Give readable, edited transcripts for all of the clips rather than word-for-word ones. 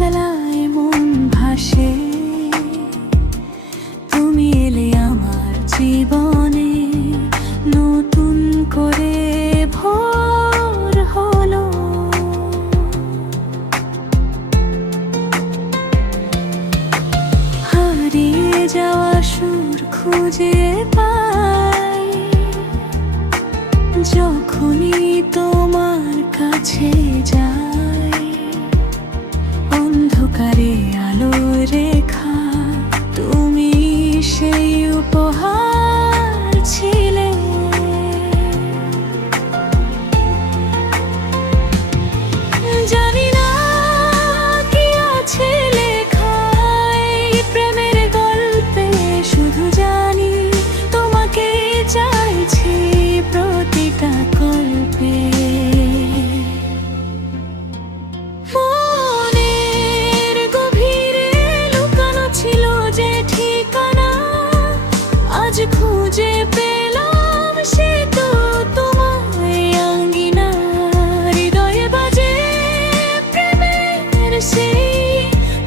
বেলায় মন ভাসে, তুমি এলে আমার জীবনে, নতুন করে ভোর হলো। হারিয়ে যাওয়া সুর খুঁজে পাই যখনই তোমার কাছে যাই। অন্ধকারে আলো রেখা, তুমি সেই উপহার ছিলে। জানি না কি আছে লেখায় প্রেমের গল্পে, শুধু জানি তোমাকে চাইছি প্রতিটা কল্পে। মনের গভীরে লুকানো ছিল যে ঠিকানা, আজ খুঁজে পেলাম সে তো তোমায় আঙ্গিনা। হৃদয়ে বাজে প্রেমের সেই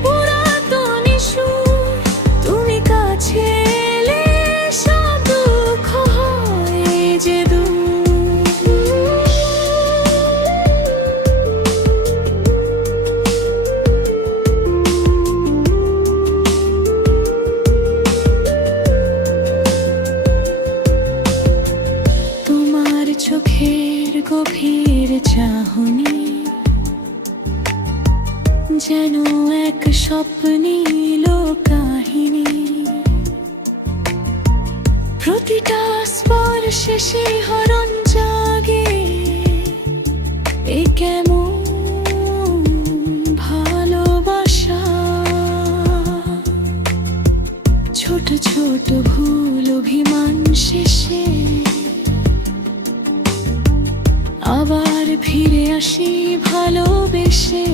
পুরাতন সুর, তুমি কাছে এলে সব দুঃখ হয় যে দূর। তোমার চোখের গভীর চাহনি যেন এক স্বপ্নীল কাহিনী। প্রতিটা স্পর্শে শিহরণ জাগে, এ কেমন ভালোবাসা। ছোট ছোট ভুল অভিমান শেষে আবার ফিরে আসি ভালোবেসে।